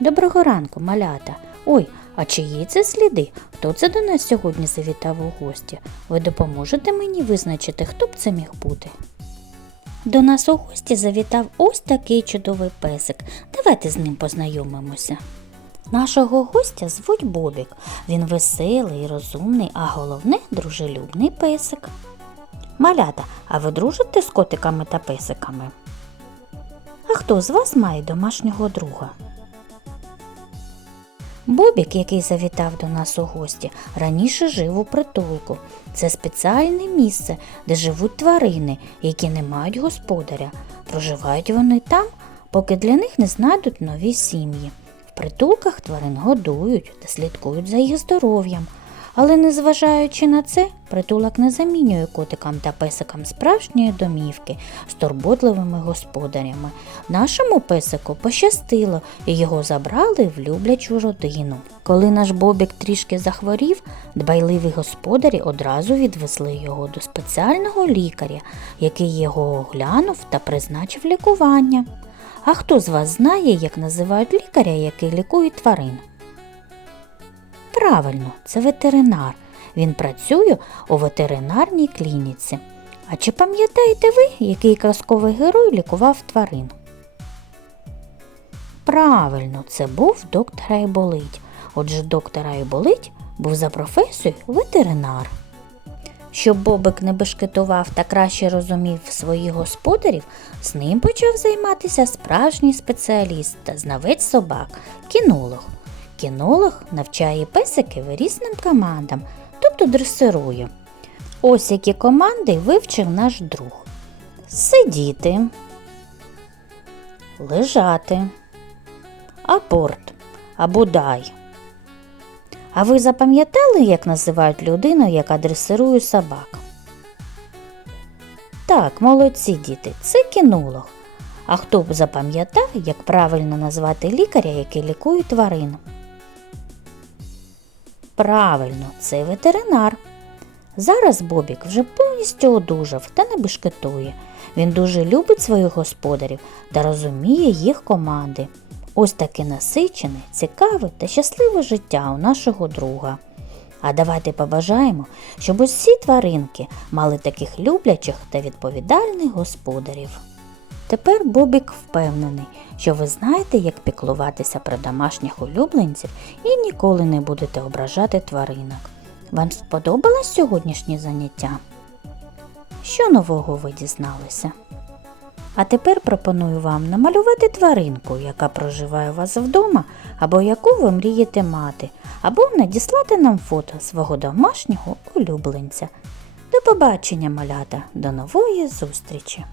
Доброго ранку, малята. Ой, а чиї це сліди? Хто це до нас сьогодні завітав у гості? Ви допоможете мені визначити, хто б це міг бути? До нас у гості завітав ось такий чудовий песик. Давайте з ним познайомимося. Нашого гостя звуть Бобік. Він веселий, розумний, а головне дружелюбний песик. Малята, а ви дружите з котиками та песиками? А хто з вас має домашнього друга? Бобік, який завітав до нас у гості, раніше жив у притулку. Це спеціальне місце, де живуть тварини, які не мають господаря. Проживають вони там, поки для них не знайдуть нові сім'ї. В притулках тварин годують та слідкують за їх здоров'ям. Але незважаючи на це, притулок не замінює котикам та песикам справжньої домівки з турботливими господарями. Нашому песику пощастило, і його забрали в люблячу родину. Коли наш Бобік трішки захворів, дбайливі господарі одразу відвезли його до спеціального лікаря, який його оглянув та призначив лікування. А хто з вас знає, як називають лікаря, який лікує тварин? Правильно, це ветеринар. Він працює у ветеринарній клініці. А чи пам'ятаєте ви, який казковий герой лікував тварин? Правильно, це був доктор Айболить. Отже, доктор Айболить був за професією ветеринар. Щоб Бобик не бешкетував та краще розумів своїх господарів, з ним почав займатися справжній спеціаліст та знавець собак кінолог. Кінолог навчає песиків різним командам, тобто дресирує. Ось які команди вивчив наш друг: сидіти, лежати, апорт або дай. А ви запам'ятали, як називають людину, яка дресирує собак? Так, молодці діти, це кінолог. А хто б запам'ятав, як правильно назвати лікаря, який лікує тварин? Правильно, це ветеринар. Зараз Бобік вже повністю одужав та не бешкетує. Він дуже любить своїх господарів та розуміє їх команди. Ось таке насичене, цікаве та щасливе життя у нашого друга. А давайте побажаємо, щоб усі тваринки мали таких люблячих та відповідальних господарів. Тепер Бобік впевнений, що ви знаєте, як піклуватися про домашніх улюбленців і ніколи не будете ображати тваринок. Вам сподобалось сьогоднішнє заняття? Що нового ви дізналися? А тепер пропоную вам намалювати тваринку, яка проживає у вас вдома, або яку ви мрієте мати, або надіслати нам фото свого домашнього улюбленця. До побачення, малята, до нової зустрічі!